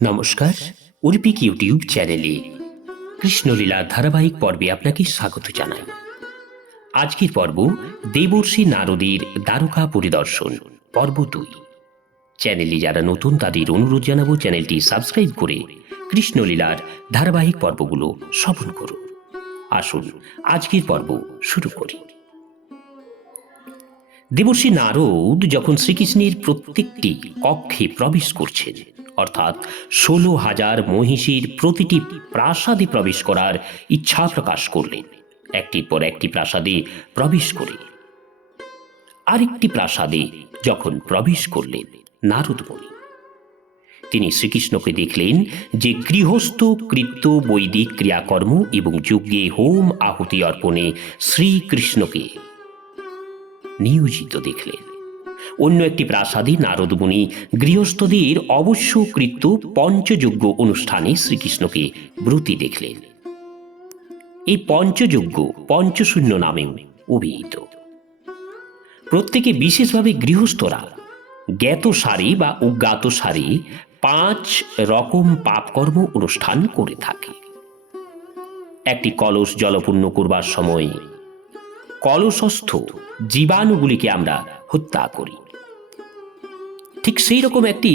নমস্কার, Olympic YouTube চ্যানেলে কৃষ্ণলীলার ধারাবাহিক পর্বে আপনাকে স্বাগত জানাই। আজকের পর্ব দেবর্ষি নারদের দ্বারকা পরিদর্শন পর্ব 2। চ্যানেলে যারা নতুন তাদের অনুরোধ জানাবো চ্যানেলটি সাবস্ক্রাইব করে কৃষ্ণলীলার ধারাবাহিক পর্বগুলো শ্রবণ করুন। আসুন আজকের পর্ব শুরু করি। দেবর্ষি নারদ যখন শ্রীকৃষ্ণের প্রত্যেকটি কক্ষে প্রবেশ করছেন, অর্থাৎ 16,000 মহিষীর প্রতিটি প্রাসাদে প্রবেশ করার ইচ্ছা প্রকাশ করলেন, একটির পর একটি প্রাসাদে প্রবেশ করে আরেকটি প্রাসাদে যখন প্রবেশ করলেন নারদ মুনি, তিনি শ্রীকৃষ্ণকে দেখলেন যে গৃহস্থ কৃত্য বৈদিক ক্রিয়াকর্ম এবং যজ্ঞে হোম আহুতি অর্পণে শ্রীকৃষ্ণকে নিয়োজিত দেখলেন। অন্য একটি প্রাসাদে নারদ মুনি গৃহস্থদের অবশ্যকৃত পঞ্চযজ্ঞ অনুষ্ঠানে শ্রীকৃষ্ণকে ব্রতী দেখলেন। এই পঞ্চযজ্ঞ পঞ্চশূন্য নামেও অভিহিত। প্রত্যেকে বিশেষভাবে গৃহস্থরা জ্ঞাতসারে বা অজ্ঞাতসারে 5 রকম পাপকর্ম অনুষ্ঠান করে থাকে। একটি কলস জলপূর্ণ করবার সময় কলসস্থ জীবাণুগুলিকে আমরা হত্যা করি। ঠিক সেই রকম একটি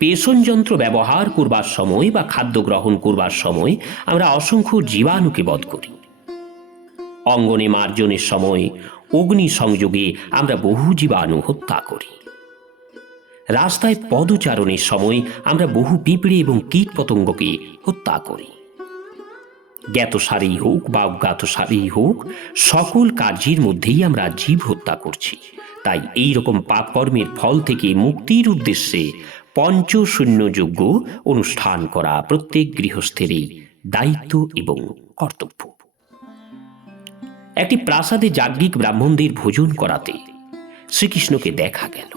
পেষণ যন্ত্র ব্যবহার করবার সময় বা খাদ্য গ্রহণ করবার সময় আমরা অসংখ্য জীবাণুকে বধ করি। অঙ্গনে মার্জনের সময় অগ্নি সংযোগে আমরা বহু জীবাণু হত্যা করি। রাস্তায় পদচারণের সময় আমরা বহু পিঁপড়ে এবং কীট পতঙ্গকে হত্যা করি। জ্ঞাতসারেই হোক বা অজ্ঞাতসারেই হোক, সকল কার্যের মধ্যেই আমরা জীব হত্যা করছি। তাই এই রকম পাপকর্মের ফল থেকে মুক্তির উদ্দেশ্যে পঞ্চশূন্য যজ্ঞ অনুষ্ঠান করা প্রত্যেক গৃহস্থেরই দায়িত্ব এবং কর্তব্য। একটি প্রাসাদে যাজ্ঞিক ব্রাহ্মণদের ভোজন করাতে শ্রীকৃষ্ণকে দেখা গেল।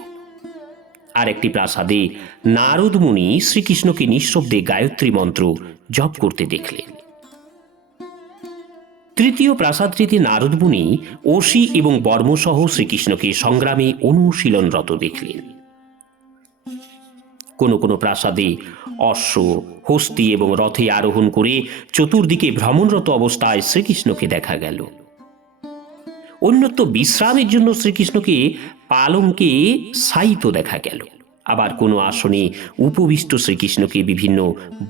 আর একটি প্রাসাদে নারদ মুনি শ্রীকৃষ্ণকে নিঃশব্দে গায়ত্রী মন্ত্র জপ করতে দেখলেন। তৃতীয় প্রাসাদটিতে নারদ মুনি অসি এবং বর্মসহ শ্রীকৃষ্ণকে সংগ্রামে অনুশীলনরত দেখলেন। কোনো কোনো প্রাসাদে অশ্ব, হস্তি এবং রথে আরোহণ করে চতুর্দিকে ভ্রমণরত অবস্থায় শ্রীকৃষ্ণকে দেখা গেল। অন্যত্র বিশ্রামের জন্য শ্রীকৃষ্ণকে পালঙ্কে শায়িত দেখা গেল। আবার কোনো আসনে উপবিষ্ট শ্রীকৃষ্ণকে বিভিন্ন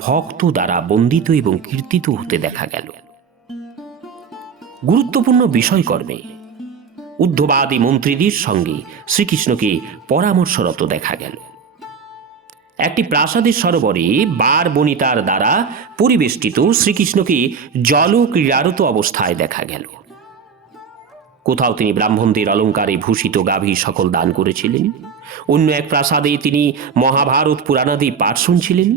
ভক্ত দ্বারা বন্দিত এবং কীর্তিত হতে দেখা গেল। গুরুত্বপূর্ণ বিষয়কর্মে উদ্ধবাদী মন্ত্রীদের সঙ্গে শ্রীকৃষ্ণকে পরামর্শরত দেখা গেল। একটি প্রাসাদের সরোবরে বার বনিতার দ্বারা পরিবেষ্টিত শ্রীকৃষ্ণকে জল ক্রীড়ারত অবস্থায় দেখা গেল। কোথাও তিনি ব্রাহ্মণদের অলঙ্কারে ভূষিত গাভী সকল দান করেছিলেন। অন্য এক প্রাসাদে তিনি মহাভারত পুরাণাদি পাঠ শুনছিলেন।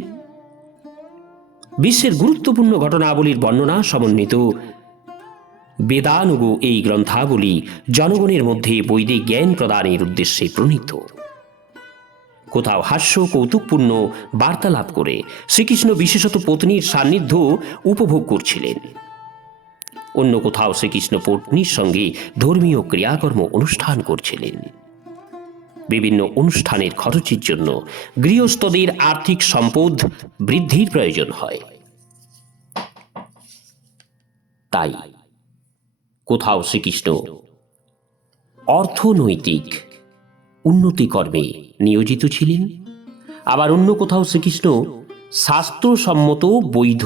বিশ্বের গুরুত্বপূর্ণ ঘটনাবলীর বর্ণনা সমন্বিত বেদানুগ এই গ্রন্থাবলী জনগণের মধ্যে বৈদিক জ্ঞান প্রদানের উদ্দেশ্যে প্রণীত। কোথাও হাস্য কৌতুকপূর্ণ বার্তালাপ করে শ্রীকৃষ্ণ বিশেষত পত্নীর সান্নিধ্য উপভোগ করছিলেন। অন্য কোথাও শ্রীকৃষ্ণ পত্নীর সঙ্গে ধর্মীয় ক্রিয়াকর্ম অনুষ্ঠান করছিলেন। বিভিন্ন অনুষ্ঠানের খরচের জন্য গৃহস্থদের আর্থিক সম্পদ বৃদ্ধির প্রয়োজন হয়। তাই কোথাও শ্রীকৃষ্ণ অর্থনৈতিক উন্নতি কর্মে নিয়োজিত ছিলেন, আবার অন্য কোথাও শ্রীকৃষ্ণ শাস্ত্রসম্মত বৈধ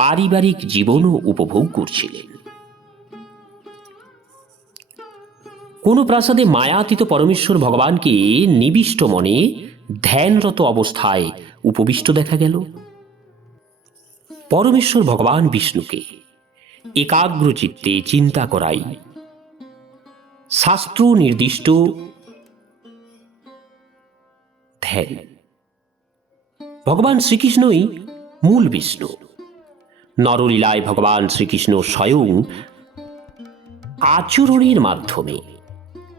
পারিবারিক জীবনও উপভোগ করছিলেন। কোন প্রাসাদে মায়াতীত পরমেশ্বর ভগবানকে নিবিষ্ট মনে ধ্যানরত অবস্থায় উপবিষ্ট দেখা গেল। পরমেশ্বর ভগবান বিষ্ণুকে একাগ্র চিত্তে চিন্তা করাই শাস্ত্র নির্দিষ্ট ধ্যান। ভগবান শ্রীকৃষ্ণই মূল বিষ্ণু। নরলীলায় ভগবান শ্রীকৃষ্ণ স্বয়ং আচরণের মাধ্যমে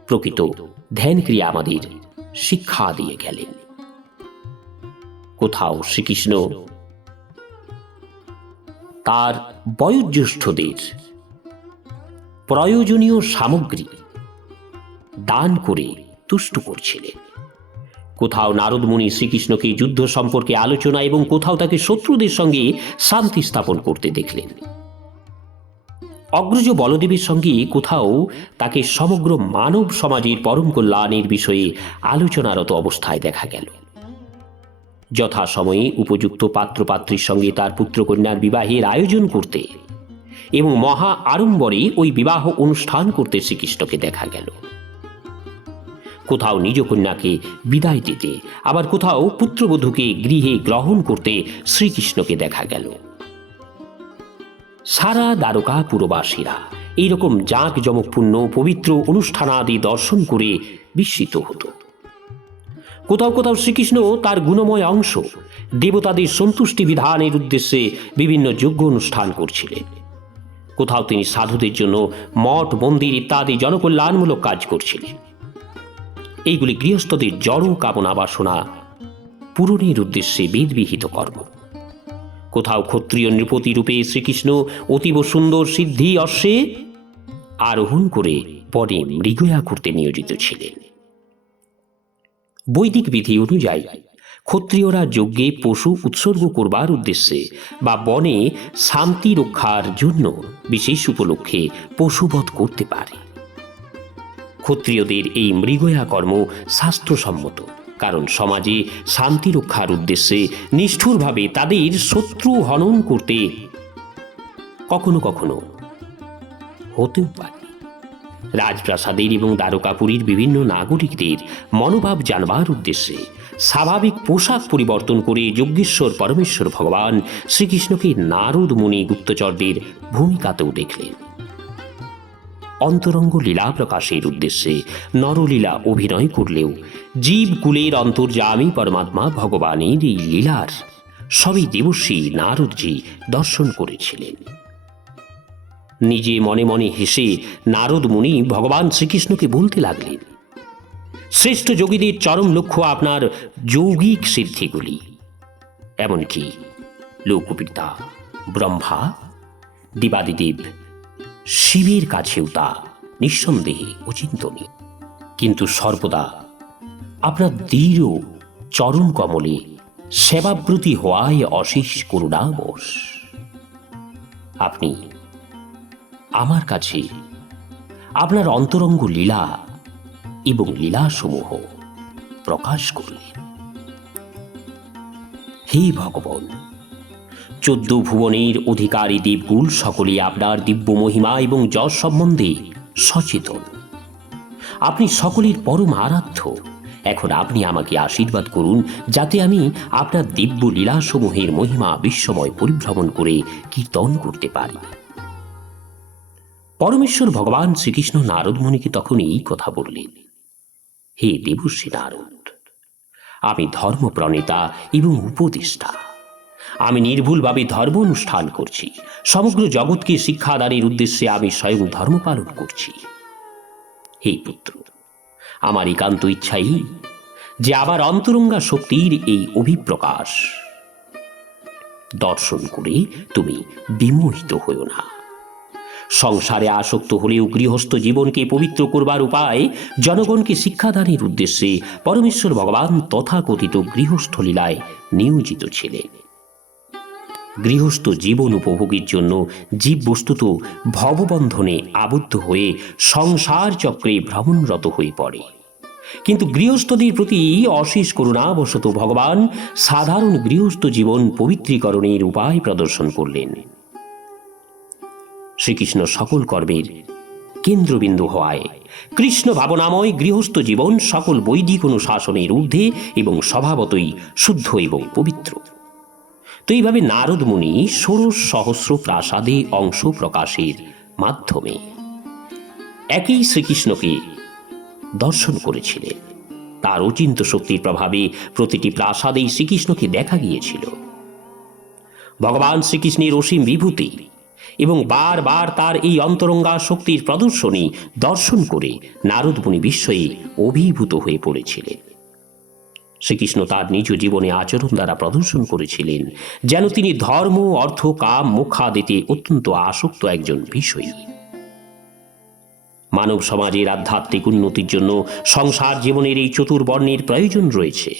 প্রকৃত ধ্যান ক্রিয়া আমাদের শিক্ষা দিয়ে গেলেন। কোথাও শ্রীকৃষ্ণ তার বয়োজ্যেষ্ঠদের প্রয়োজনীয় সামগ্রী দান করে তুষ্ট করছিলেন। কোথাও নারদ মুনি শ্রীকৃষ্ণকে যুদ্ধ সম্পর্কে আলোচনা এবং কোথাও তাকে শত্রুদের সঙ্গে শান্তি স্থাপন করতে দেখলেন। অগ্রজ বলদেবের সঙ্গে কোথাও তাকে সমগ্র মানব সমাজের পরম কল্যাণের বিষয়ে আলোচনারত অবস্থায় দেখা গেল। যথাসময়ে উপযুক্ত পাত্রপাত্রীর সঙ্গে তার পুত্রকন্যার বিবাহের আয়োজন করতে এবং মহা আড়ম্বরে ওই বিবাহ অনুষ্ঠান করতে শ্রীকৃষ্ণকে দেখা গেল। কোথাও নিজ কন্যাকে বিদায় দিতে, আবার কোথাও পুত্রবধূকে গৃহে গ্রহণ করতে শ্রীকৃষ্ণকে দেখা গেল। সারা দ্বারকা পুরবাসীরা এইরকম জাঁকজমকপূর্ণ পবিত্র অনুষ্ঠানাদি দর্শন করে বিস্মিত হতো। কোথাও কোথাও শ্রীকৃষ্ণ তার গুণময় অংশ দেবতাদের সন্তুষ্টি বিধানের উদ্দেশ্যে বিভিন্ন যজ্ঞ অনুষ্ঠান করছিলেন। কোথাও তিনি সাধুদের জন্য মঠ মন্দির ইত্যাদি জনকল্যাণমূলক কাজ করছিলেন। এইগুলি গৃহস্থদের জড় কামনা বাসনা পূরণের উদ্দেশ্যে বেদবিহিত কর্ম। কোথাও ক্ষত্রিয় নৃপতি রূপে শ্রীকৃষ্ণ অতীব সুন্দর সিদ্ধি অশ্বে আরোহণ করে বনে মৃগয়া করতে নিয়োজিত ছিলেন। বৈদিক বিধি অনুযায়ী ক্ষত্রিয়রা যজ্ঞে পশু উৎসর্গ করবার উদ্দেশ্যে বা বনে শান্তি রক্ষার জন্য বিশেষ উপলক্ষে পশুবধ করতে পারে। ক্ষত্রিয়দের এই মৃগয়া কর্ম শাস্ত্রসম্মত, কারণ সমাজে শান্তি রক্ষার উদ্দেশ্যে নিষ্ঠুরভাবে তাদের শত্রু হনন করতে কখনো কখনো হতেও পারে। রাজপ্রাসাদের এবং দ্বারকাপুরীর বিভিন্ন নাগরিকদের মনোভাব জানবার উদ্দেশ্যে স্বাভাবিক পোশাক পরিবর্তন করে যজ্ঞেশ্বর পরমেশ্বর ভগবান শ্রীকৃষ্ণকে নারদ মুনি গুপ্তচরদের ভূমিকাতেও দেখলেন। অন্তরঙ্গ লীলা প্রকাশের উদ্দেশ্যে নরলীলা অভিনয় করলেও জীবকুলের অন্তর্যামী পরমাত্মা ভগবানের এই লীলার সবই দেবশ্রী নারদজি দর্শন করেছিলেন। নিজে মনে মনে হেসে নারদ মুনি ভগবান শ্রীকৃষ্ণকে বলতে লাগলেন, শ্রেষ্ঠ যোগীদের চরম লক্ষ্য আপনার যৌগিক সিদ্ধিগুলি, এমনকি লোকপিতা ব্রহ্মা দেবাদিদেব শিবের কাছেও তা নিঃসন্দেহে অচিন্তনীয়। কিন্তু সর্বদা আপনার দৃঢ় চরণ কমলে সেবাব্রতী হওয়ায় অশেষ করুণাবশ আপনি আমার কাছে আপনার অন্তরঙ্গ লীলা এবং লীলাসমূহ প্রকাশ করলেন। হে ভগবান, 14 ভুবনের অধিকারী দেবকুল সকলে আপনার দিব্য মহিমা এবং যশ সম্বন্ধে সচেতন। আপনি সকলের পরম আরাধ্য। এখন আপনি আমাকে আশীর্বাদ করুন, যাতে আমি আপনার দিব্য লীলাসমূহের মহিমা বিশ্বময় পরিভ্রমণ করে কীর্তন করতে পারি। পরমেশ্বর ভগবান শ্রীকৃষ্ণ নারদ মুনিকে তখন এই কথা বললেন, হে দেবর্ষি নারদ, আমি ধর্মপ্রণেতা এবং উপদেষ্টা। আমি নির্ভুলভাবে ধর্ম অনুষ্ঠান করছি। সমগ্র জগৎকে শিক্ষাদানের উদ্দেশ্যে আমি স্বয়ং ধর্ম পালন করছি। হে পুত্র, আমার একান্ত ইচ্ছাই যে আমার অন্তরঙ্গা শক্তির এই অভিপ্রকাশ দর্শন করে তুমি বিমোহিত হও না। সংসারে আসক্ত হলেও গৃহস্থ জীবনকে পবিত্র করবার উপায় জনগণকে শিক্ষাদানের উদ্দেশ্যে পরমেশ্বর ভগবান তথাকথিত গৃহস্থ লীলায় নিয়োজিত ছিলেন। গৃহস্থ জীবন উপভোগের জন্য জীব বস্তুত ভববন্ধনে আবদ্ধ হয়ে সংসার চক্রে ভ্রমণরত হয়ে পড়ে। কিন্তু গৃহস্থদের প্রতি অশেষ করুণাবশত ভগবান সাধারণ গৃহস্থ জীবন পবিত্রীকরণের উপায় প্রদর্শন করলেন। শ্রীকৃষ্ণ সকল কর্মের কেন্দ্রবিন্দু হওয়ায় কৃষ্ণ ভাবনাময় গৃহস্থ জীবন সকল বৈদিক অনুশাসনের ঊর্ধ্বে এবং স্বভাবতই শুদ্ধ এবং পবিত্র। তো এইভাবে নারদ মুনি 16 সহস্র প্রাসাদে অংশ প্রকাশের মাধ্যমে একই শ্রীকৃষ্ণকে দর্শন করেছিলেন। তার অচিন্ত শক্তির প্রভাবে প্রতিটি প্রাসাদেই শ্রীকৃষ্ণকে দেখা গিয়েছিল। ভগবান শ্রীকৃষ্ণের অসীম বিভূতি এবং বারবার তার এই অন্তরঙ্গা শক্তির প্রদর্শনী দর্শন করে নারদ মুনি বিস্ময়ে অভিভূত হয়ে পড়েছিলেন। শ্রীকৃষ্ণ তার নিজ জীবনে আচরণ দ্বারা প্রদর্শন করেছিলেন যেন তিনি ধর্ম, অর্থ, কাম, মোক্ষাদিতে অত্যন্ত আসক্ত একজন বিষয়ী। মানব সমাজের আধ্যাত্মিক উন্নতির জন্য সংসার জীবনের এই চতুর্বর্ণের প্রয়োজন রয়েছে।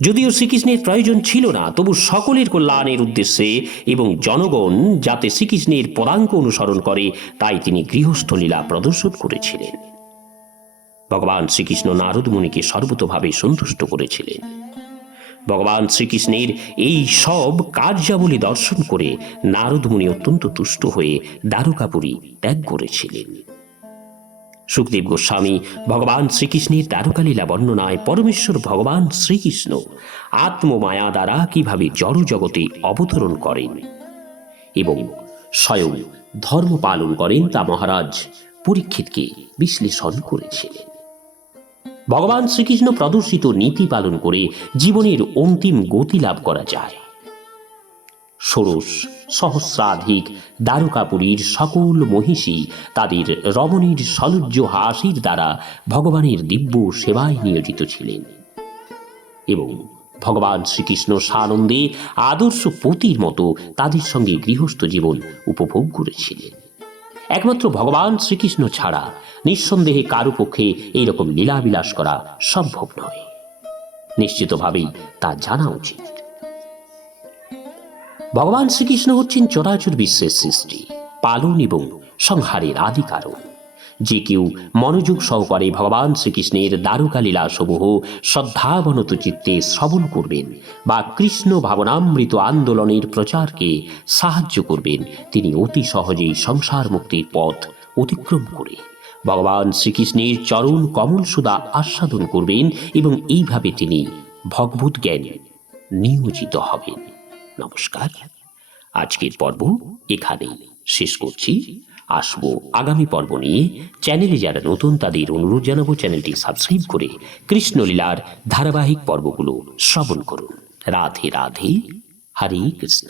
যদিও শ্রীকৃষ্ণের প্রয়োজন ছিল না, তবু সকলের কল্যাণের উদ্দেশ্যে এবং জনগণ যাতে শ্রীকৃষ্ণের পদাঙ্ক অনুসরণ করে তাই তিনি গৃহস্থ লীলা প্রদর্শন করেছিলেন। ভগবান শ্রীকৃষ্ণ নারদ মুনিকে সর্বতোভাবে সন্তুষ্ট করেছিলেন। ভগবান শ্রীকৃষ্ণের এই সব কার্যাবলী দর্শন করে নারদ মুনি অত্যন্ত তুষ্ট হয়ে দ্বারকাপুরী ত্যাগ করেছিলেন। সুখদেব গোস্বামী ভগবান শ্রীকৃষ্ণের দ্বারকালীলা বর্ণনায় পরমেশ্বর ভগবান শ্রীকৃষ্ণ আত্মমায়া দ্বারা কিভাবে জড় জগতে অবতরণ করেন এবং স্বয়ং ধর্ম পালন করেন তা মহারাজ পরীক্ষিতকে বিশ্লেষণ করেছিলেন। ভগবান শ্রীকৃষ্ণ প্রদর্শিত নীতি পালন করে জীবনের অন্তিম গতি লাভ করা যায়। ষোড়শ সহস্রাধিক দ্বারকাপুরীর সকল মহিষী তাদের রমণীর সলজ্জ হাসির দ্বারা ভগবানের দিব্য সেবায় নিয়োজিত ছিলেন এবং ভগবান শ্রীকৃষ্ণ সানন্দে আদর্শ পতির মতো তাদের সঙ্গে গৃহস্থ জীবন উপভোগ করেছিলেন। একমাত্র ভগবান শ্রীকৃষ্ণ ছাড়া নিঃসন্দেহে কারো পক্ষে এইরকম লীলাবিলাস করা সম্ভব নয়। নিশ্চিতভাবেই তা জানা উচিত। ভগবান শ্রীকৃষ্ণ হচ্ছেন চরাচর বিশ্বের সৃষ্টি, পালন এবং সংহারের আদি কারণ। যে কেউ মনোযোগ সহকারে ভগবান শ্রীকৃষ্ণের দ্বারকা লীলা সমূহ শ্রদ্ধাবনত চিত্তে শ্রবণ করবেন বা কৃষ্ণ ভাবনামৃত আন্দোলনের প্রচারকে সাহায্য করবেন, তিনি অতি সহজেই সংসার মুক্তির পথ অতিক্রম করে ভগবান শ্রীকৃষ্ণের চরণ কমল সুধা আস্বাদন করবেন এবং এইভাবে তিনি ভগবত জ্ঞানে নিয়োজিত হবেন। নমস্কার, আজকের পর্ব এখানেই শেষ করছি। আসবো আগামী পর্ব নিয়ে। চ্যানেলে যারা নতুন তাদের অনুরোধ জানাবো চ্যানেলটি সাবস্ক্রাইব করে কৃষ্ণলীলার ধারাবাহিক পর্বগুলো শ্রবণ করুন। রাধে রাধে, হরে কৃষ্ণ।